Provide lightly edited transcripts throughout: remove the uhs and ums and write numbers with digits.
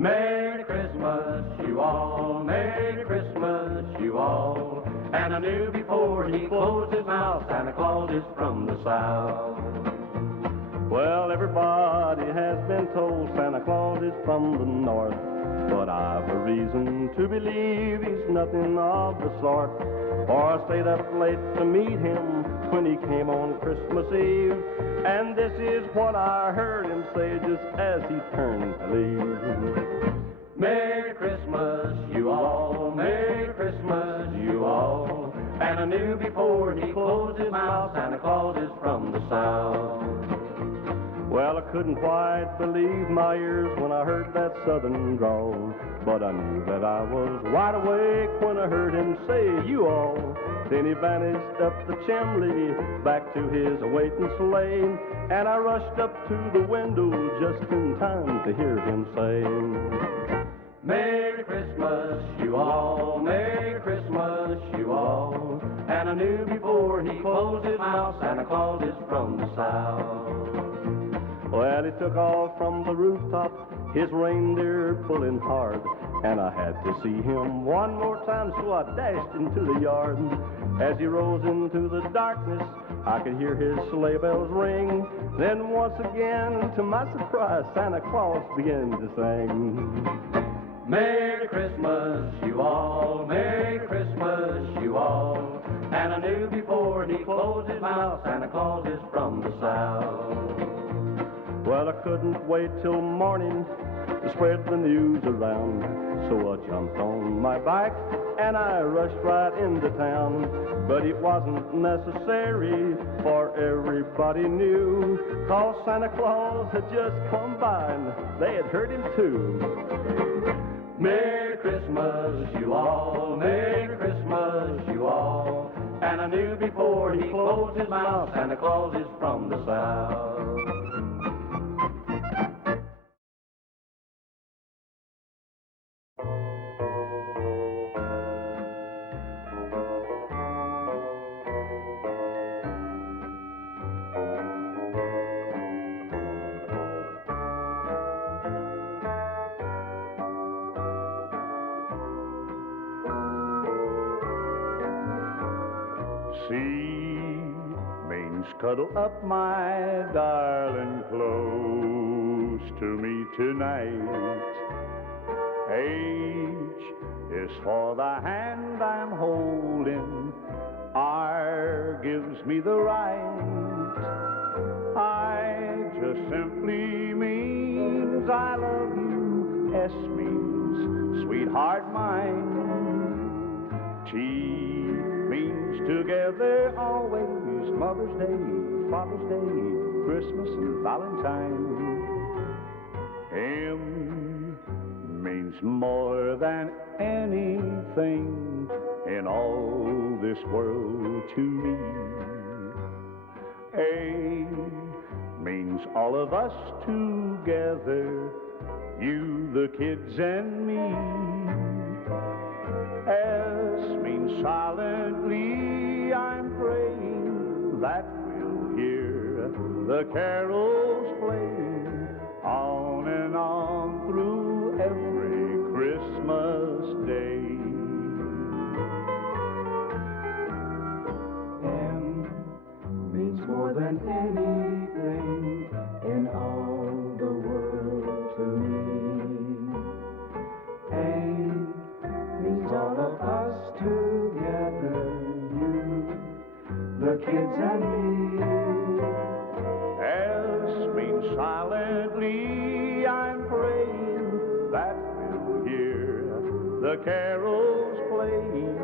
Merry Christmas, you all, Merry Christmas, you all. And I knew before he closed his mouth, Santa Claus is from the South. Well, everybody has been told Santa Claus is from the North, but I've a reason to believe he's nothing of the sort. For I stayed up late to meet him when he came on Christmas Eve, and this is what I heard him say just as he turned to leave. Merry Christmas, you all, Merry Christmas, you all. And I knew before he closed his mouth, Santa Claus is from the South. Well, I couldn't quite believe my ears when I heard that southern drawl, but I knew that I was wide awake when I heard him say, you all. Then he vanished up the chimney, back to his waiting sleigh, and I rushed up to the window just in time to hear him say, Merry Christmas, you all, Merry Christmas, you all. And I knew before he closed his mouth, Santa Claus is from the South. Well, he took off from the rooftop, his reindeer pulling hard, and I had to see him one more time, so I dashed into the yard. As he rose into the darkness, I could hear his sleigh bells ring. Then once again, to my surprise, Santa Claus began to sing. Merry Christmas, you all, Merry Christmas, you all. And I knew before he closed his mouth, Santa Claus is from the South. Well, I couldn't wait till morning to spread the news around, so I jumped on my bike and I rushed right into town. But it wasn't necessary, for everybody knew, 'cause Santa Claus had just come by and they had heard him too. Merry Christmas, you all, Merry Christmas, you all. And I knew before he closed his mouth, Santa Claus is from the South. Means cuddle up, my darling, close to me tonight. H is for the hand I'm holding, R gives me the right. I just simply means I love you, S means sweetheart mine. T means together always, Mother's Day, Father's Day, Christmas and Valentine. M means more than anything in all this world to me. A means all of us together, you, the kids, and me. S means silently I'm praying that we'll hear the carols playing on and on through every Christmas day. M means more than anything in all the world to me. A means all of us together, you, the kids and me. S means silently I'm praying that we'll hear the carols playing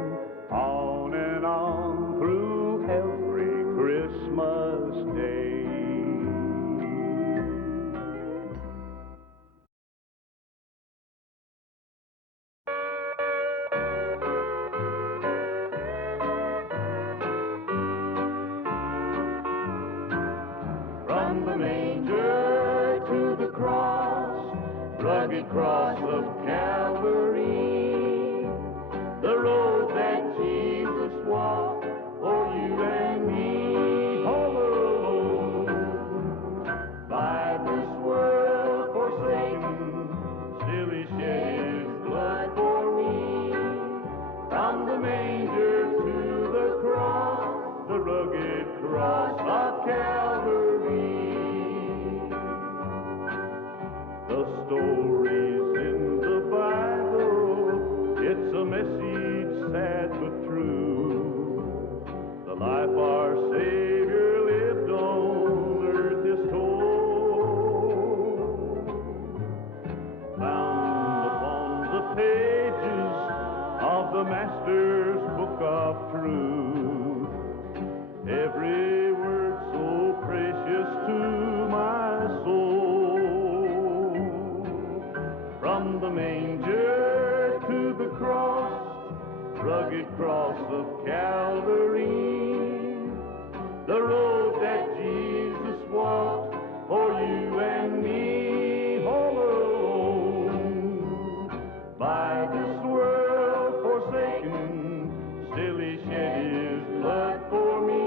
on and on through every Christmas day. From the manger to the cross, rugged cross of Calvary, the road that Jesus walked for you and me. All alone, by this world forsaken, still he stories in the Bible. It's a message sad but true. The life our Savior lived on earth is told, found upon the pages of the Master's book of truth. Every word so precious to my soul. From the manger to the cross, rugged cross of Calvary, the road that Jesus walked for you and me all alone. By this world forsaken, still he shed his blood for me.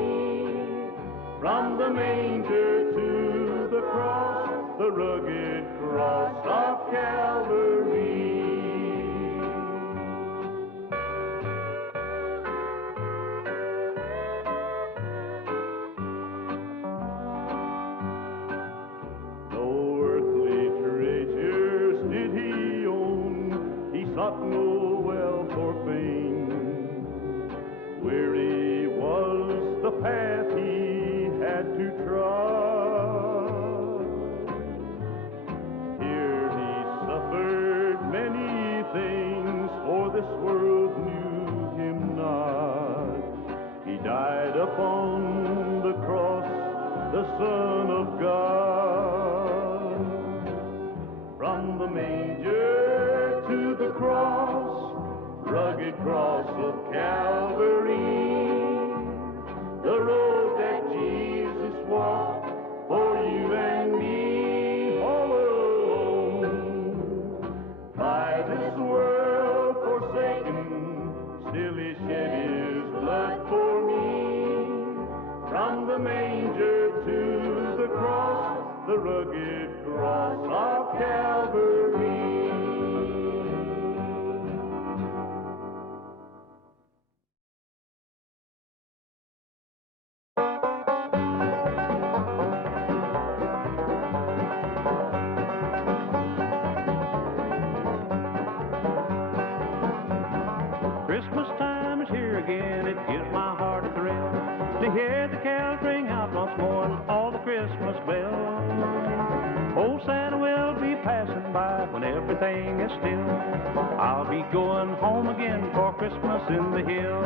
From the manger to the cross, the rugged cross of Calvary. No earthly treasures did he own, he sought no wealth or fame. Weary was the path he had to trod. Here he suffered many things, for this world knew him not. He died upon the cross, the Son of God. From the manger to the cross, rugged cross of Calvary, the road that Jesus walked for you and me all alone. By this world forsaken, still he shed his blood for me. From the manger to the cross, the rugged cross of Calvary. Christmas time is here again, it gives my heart a thrill to hear the carols ring out once more and all the Christmas bells. Old Santa will be passing by when everything is still. I'll be going home again for Christmas in the hills.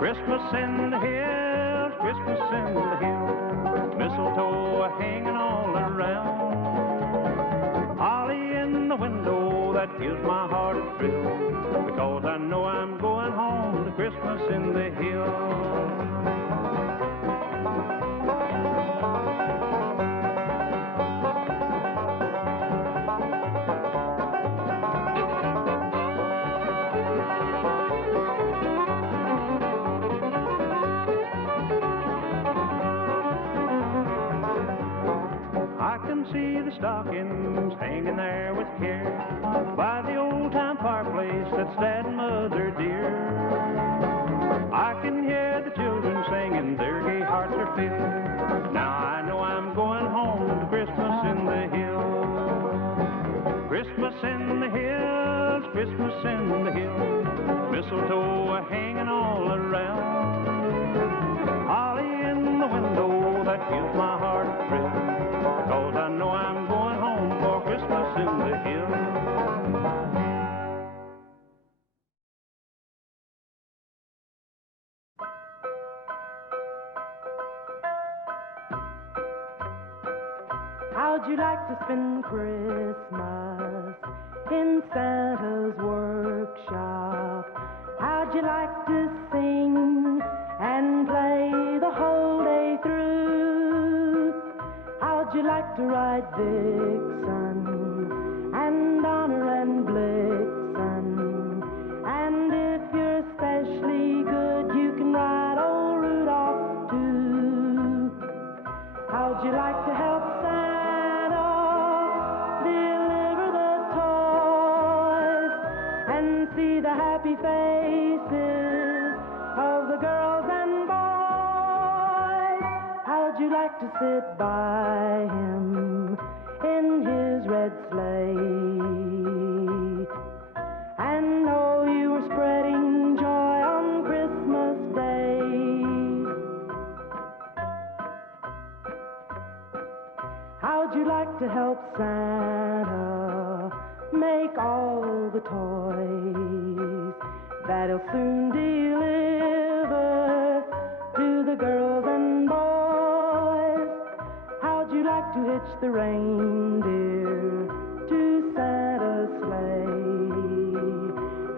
Christmas in the hills, Christmas in the hills, mistletoe hanging all around. Holly in the window, that gives my heart a thrill, because I know I'm going home to Christmas in the hills. I can see the stockings hanging there with care by the old-time fireplace that's Dad and Mother dear. I can hear the children singing, their gay hearts are filled. Now I know I'm going home to Christmas in the hills. Christmas in the hills, Christmas in the hills, mistletoe hanging all around. Holly in the window, that gives my heart a thrill, because I know I'm going home for Christmas in the hills. How'd you like to spend Christmas in Santa's workshop? How'd you like to sing and play the whole day through? How'd you like to ride Vixen and Donner and Blitzen? And if you're especially good, you can ride old Rudolph too. How'd you like to help Santa deliver the toys and see the happy faces of the girls and boys? How'd you like to sit by him in his red sleigh. And oh, you were spreading joy on Christmas Day. How'd you like to help Santa make all the toys that he'll soon deliver to the girls and boys? How'd you like to hitch the reindeer to Santa's sleigh?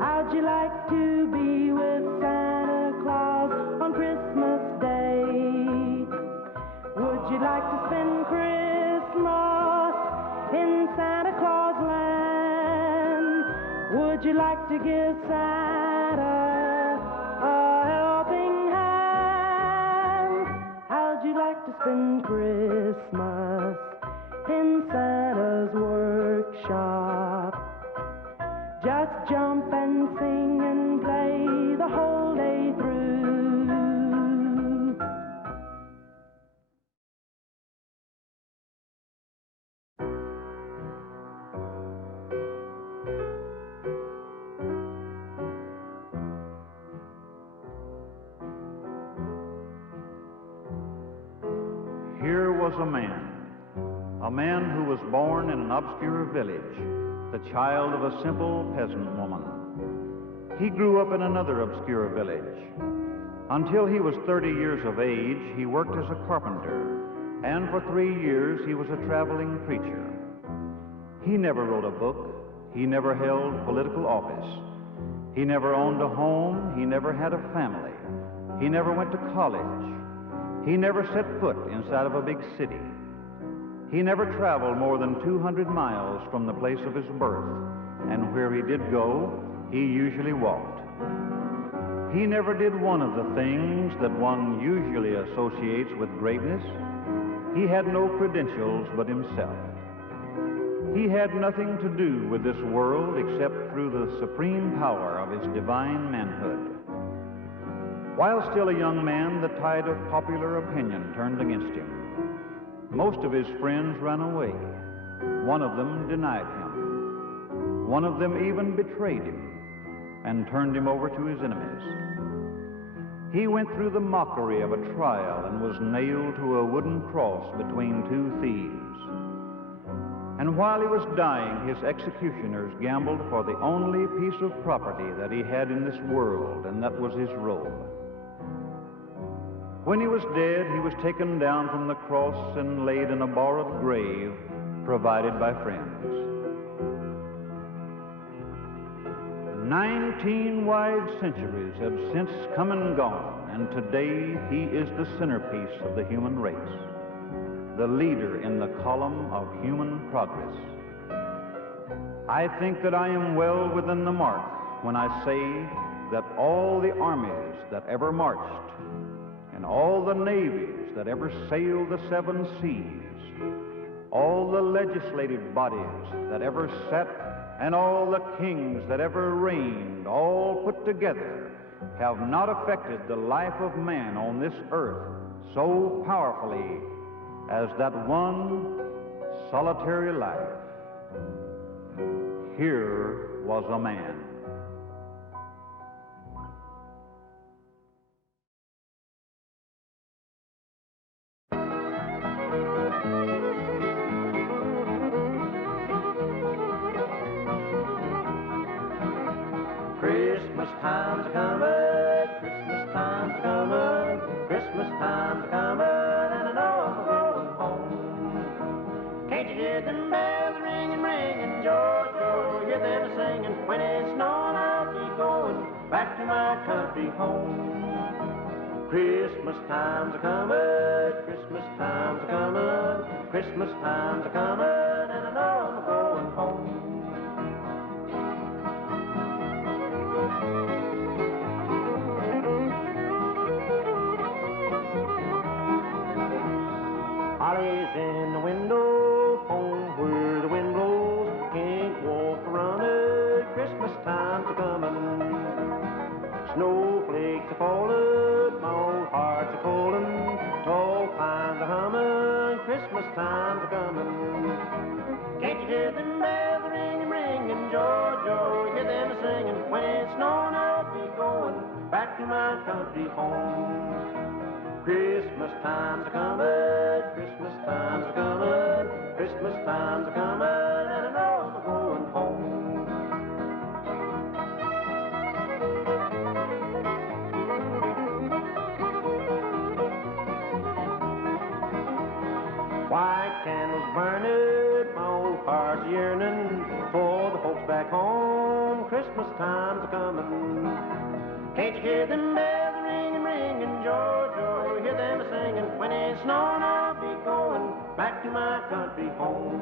How'd you like to be with Santa Claus on Christmas Day? Would you like to spend Christmas in Santa Claus land? Would you like to give Santa a helping hand? How'd you like to spend Christmas in Santa's workshop? Just jump and sing and play the whole day through. Here was a man who was born in an obscure village, the child of a simple peasant woman. He grew up in another obscure village. Until he was 30 years of age, he worked as a carpenter, and for 3 years he was a traveling preacher. He never wrote a book. He never held political office. He never owned a home. He never had a family. He never went to college. He never set foot inside of a big city. He never traveled more than 200 miles from the place of his birth, and where he did go, he usually walked. He never did one of the things that one usually associates with greatness. He had no credentials but himself. He had nothing to do with this world except through the supreme power of his divine manhood. While still a young man, the tide of popular opinion turned against him. Most of his friends ran away. One of them denied him. One of them even betrayed him and turned him over to his enemies. He went through the mockery of a trial and was nailed to a wooden cross between two thieves. And while he was dying, his executioners gambled for the only piece of property that he had in this world, and that was his robe. When he was dead, he was taken down from the cross and laid in a borrowed grave provided by friends. 19 wide centuries have since come and gone, and today he is the centerpiece of the human race, the leader in the column of human progress. I think that I am well within the mark when I say that all the armies that ever marched, and all the navies that ever sailed the seven seas, all the legislative bodies that ever sat, and all the kings that ever reigned, all put together, have not affected the life of man on this earth so powerfully as that one solitary life. Here was a man. Christmas time's a comin', Christmas time's a comin', Christmas time's a comin', and I know I'm going home. Can't you hear them bells ringing, ringing, George, George, hear them singing? When it's snowing, I'll be going back to my country home. Christmas time's a comin', Christmas time's a comin', Christmas time's a comin', and I know I'm going home. Holly's in the window, home where the wind blows. Can't walk around it, Christmas time's a comin'. Snowflakes are fallin', my old heart's a coldin'. Tall pines are hummin', Christmas time's a comin'. you hear them bells ringing, ringing, Georgia, hear them singing. When it's snowing, I'll be going back to my country home. Christmas time's a comin', Christmas time's a comin', Christmas time's a comin', and I know I'm going home. White candles burning, my old heart's yearning for the folks back home. Christmas time's a comin'. Can't you hear them bells ringing, ringing, Georgia, hear them singing. When it's snowing, I'll be going back to my country home.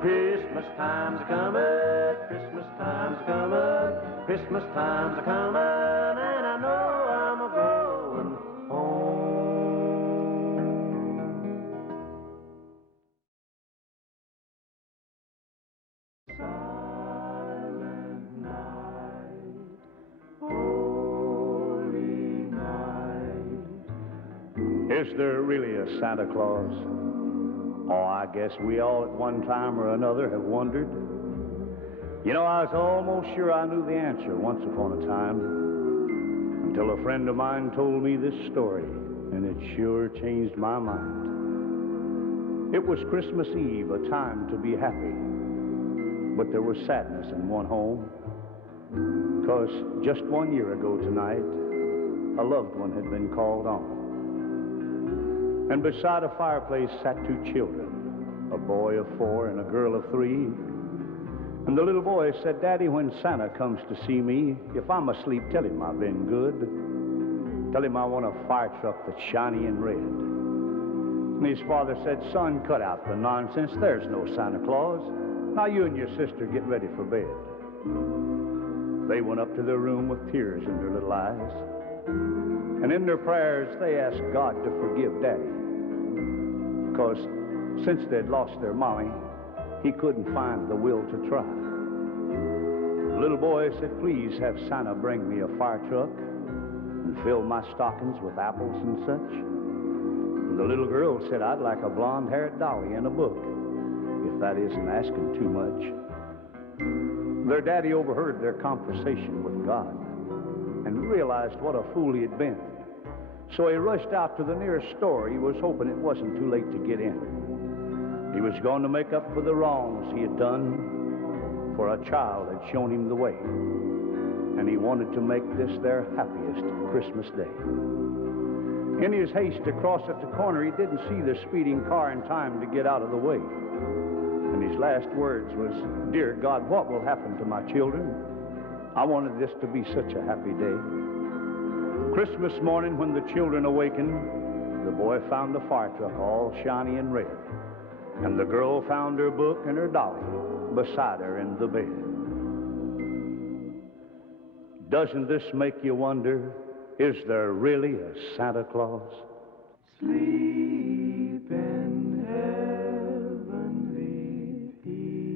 Christmas time's a comin', Christmas time's a comin', Christmas time's a comin', and I know I'm a going home. Silent night, holy night. Is there really a Santa Claus? Oh, I guess we all at one time or another have wondered. You know, I was almost sure I knew the answer once upon a time, until a friend of mine told me this story, and it sure changed my mind. It was Christmas Eve, a time to be happy, but there was sadness in one home, 'cause just 1 year ago tonight, a loved one had been called on. And beside a fireplace sat two children, a boy of 4 and a girl of 3. And the little boy said, "Daddy, when Santa comes to see me, if I'm asleep, tell him I've been good. Tell him I want a fire truck that's shiny and red." And his father said, "Son, cut out the nonsense. There's no Santa Claus. Now you and your sister get ready for bed." They went up to their room with tears in their little eyes. And in their prayers, they asked God to forgive Daddy, because since they'd lost their mommy, he couldn't find the will to try. The little boy said, "Please have Santa bring me a fire truck and fill my stockings with apples and such." And the little girl said, "I'd like a blonde-haired dolly and a book, if that isn't asking too much." Their daddy overheard their conversation with God and realized what a fool he had been. So he rushed out to the nearest store. He was hoping it wasn't too late to get in. He was going to make up for the wrongs he had done, for a child had shown him the way. And he wanted to make this their happiest Christmas day. In his haste to cross at the corner, he didn't see the speeding car in time to get out of the way. And his last words was, "Dear God, what will happen to my children? I wanted this to be such a happy day." Christmas morning, when the children awakened, the boy found the fire truck all shiny and red, and the girl found her book and her dolly beside her in the bed. Doesn't this make you wonder, is there really a Santa Claus? Sleep in heavenly peace.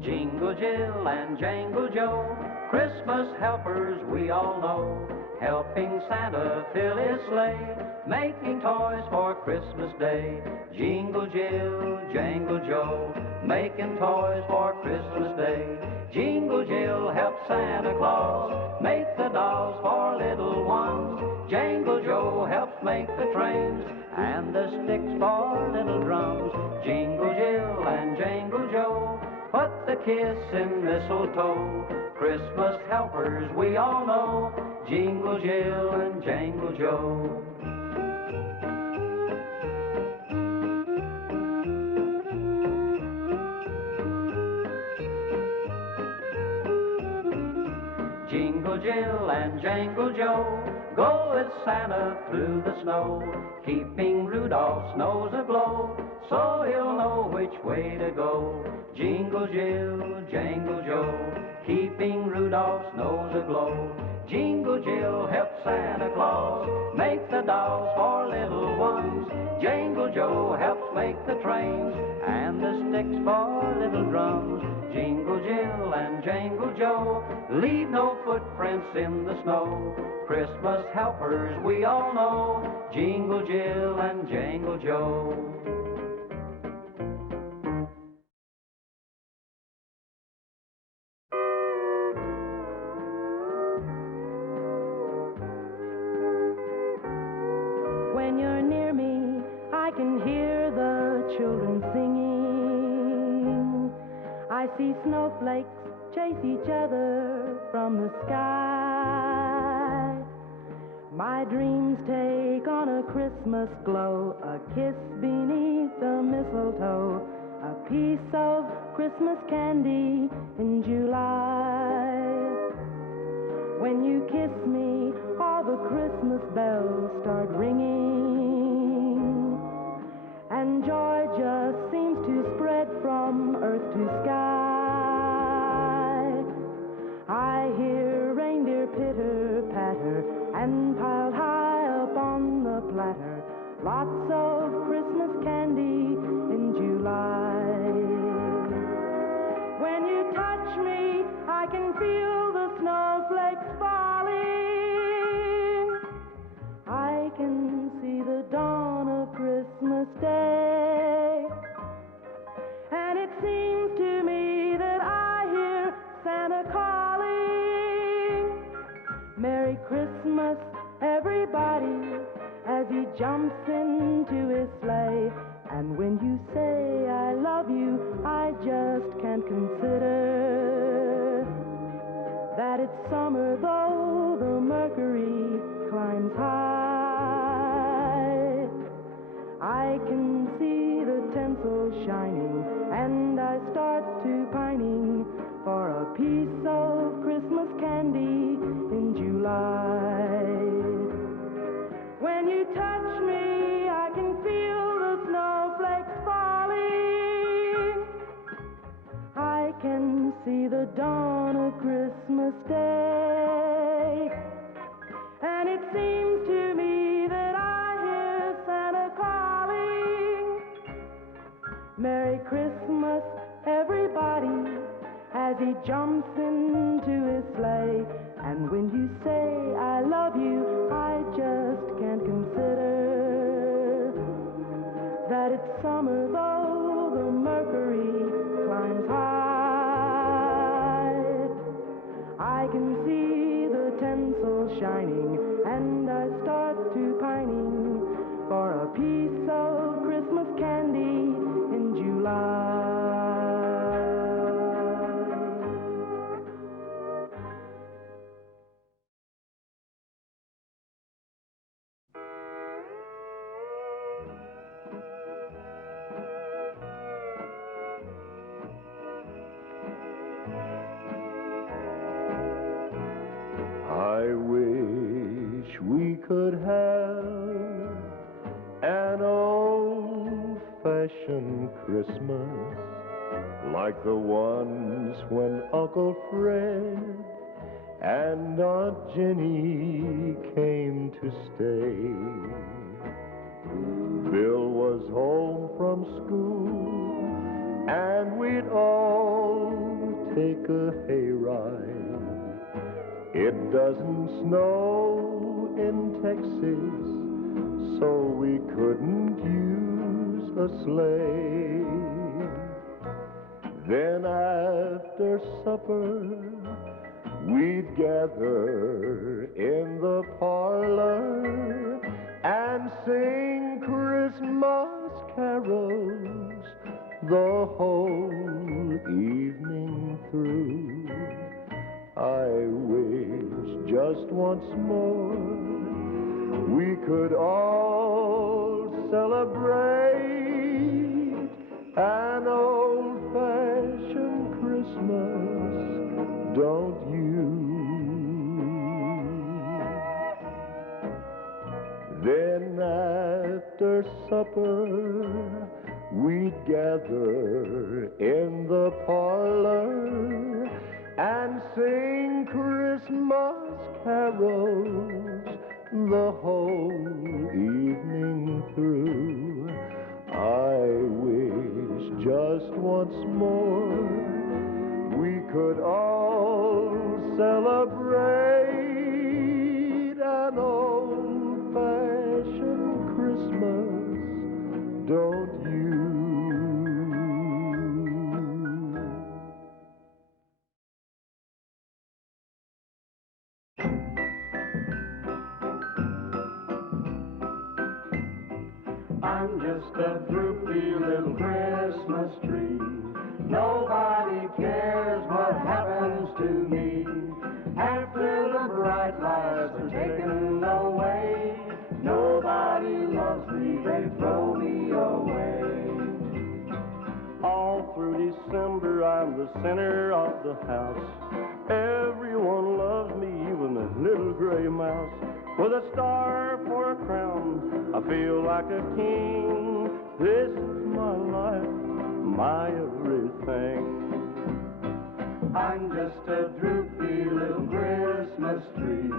Jingle Jill and Jangle Joe, Christmas helpers we all know, helping Santa fill his sleigh, making toys for Christmas Day. Jingle Jill, Jangle Joe, making toys for Christmas Day. Jingle Jill helps Santa Claus make the dolls for little ones. Jangle Joe helps make the trains and the sticks for little drums. Jingle Jill and Jangle Joe, put the kiss in mistletoe. Christmas helpers we all know, Jingle Jill and Jangle Joe. Jingle Jill and Jangle Joe, go with Santa through the snow, keeping Rudolph's nose aglow, so he'll know which way to go. Jingle Jill, Jangle Joe, keeping Rudolph's nose aglow. Jingle Jill helps Santa Claus make the dolls for little ones. Jangle Jingle Joe helps make the trains and the sticks for little drums. Jingle Jill and Jangle Joe leave no footprints in the snow. Christmas helpers we all know, Jingle Jill and Jangle Joe. When you're near me, I can hear the children singing. I see snowflakes chase each other from the sky. My dreams take on a Christmas glow, a kiss beneath the mistletoe, a piece of Christmas candy in July. When you kiss me, all the Christmas bells start ringing, and joy just seems to spread from earth to sky. I hear reindeer pitter-patter, and piled high up on the platter, lots of Christmas candy in July. When you touch me, I can feel the snowflakes falling. I can see the dawn of Christmas Day, and it seems to me that I hear Santa calling. Merry Christmas, everybody, as he jumps into his sleigh. And when you say I love you, I just can't consider that it's summer though the mercury climbs high. I can see the tinsel shining, and I start to pining for a piece of Christmas candy in July. When you touch me, I can feel the snowflakes falling. I can see the dawn of Christmas Day, and it seems to me that I hear Santa calling. Merry Christmas, everybody, as he jumps into his sleigh. And when you say I love you, I just can't consider that it's summer though the mercury climbs high. I can see the tinsel shining, and I start to pining for a piece of Christmas candy in July. I wish we could have an old-fashioned Christmas like the ones when Uncle Fred and Aunt Jenny came to stay. Bill was home from school, and we'd all take a hayride. It doesn't snow in Texas, so we couldn't use a sleigh. Then after supper, we'd gather in the parlor and sing Christmas carols the whole evening through. I wish just once more we could all celebrate an old-fashioned Christmas, don't you? Then after supper, we'd gather in the parlor and sing Christmas carols the whole evening through. once more, we could all celebrate an old-fashioned Christmas, don't you? I'm just a droopy little Christmas tree. Nobody cares what happens to me. After the bright lights are taken away, nobody loves me, they throw me away. All through December I'm the center of the house. Everyone loves me, even that little gray mouse. With a star for a crown, I feel like a king. This is my life, my everything. I'm just a droopy little Christmas tree.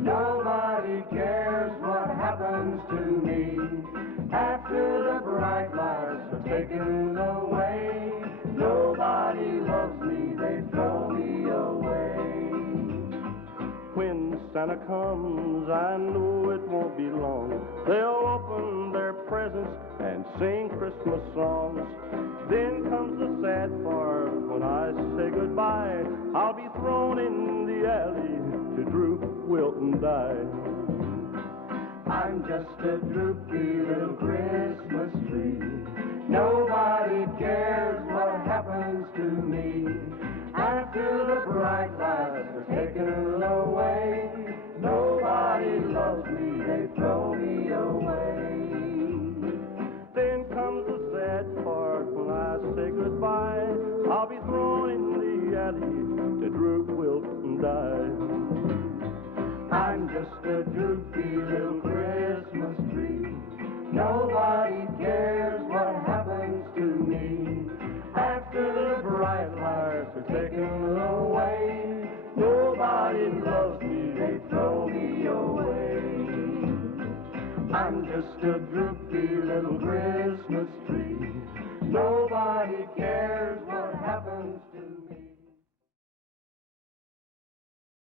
Nobody cares what happens to me. After the bright lights are taken away, nobody loves me, they throw me away. When Santa comes, I know it won't be long. They'll open their presents and sing Christmas songs. Then comes the sad part when I say goodbye. I'll be thrown in the alley to droop, wilt, and die. I'm just a droopy little Christmas tree. Nobody cares what happens to me. After the bright lights are taken away, nobody loves me, they throw me away. Then comes the sad part when I say goodbye. I'll be thrown in the alley to droop, wilt, and die. I'm just a droopy little Christmas tree. Nobody cares what happens to me. After the bright lights are taken away, nobody loves me, they throw me away. I'm just a droopy little Christmas tree. Nobody cares what happens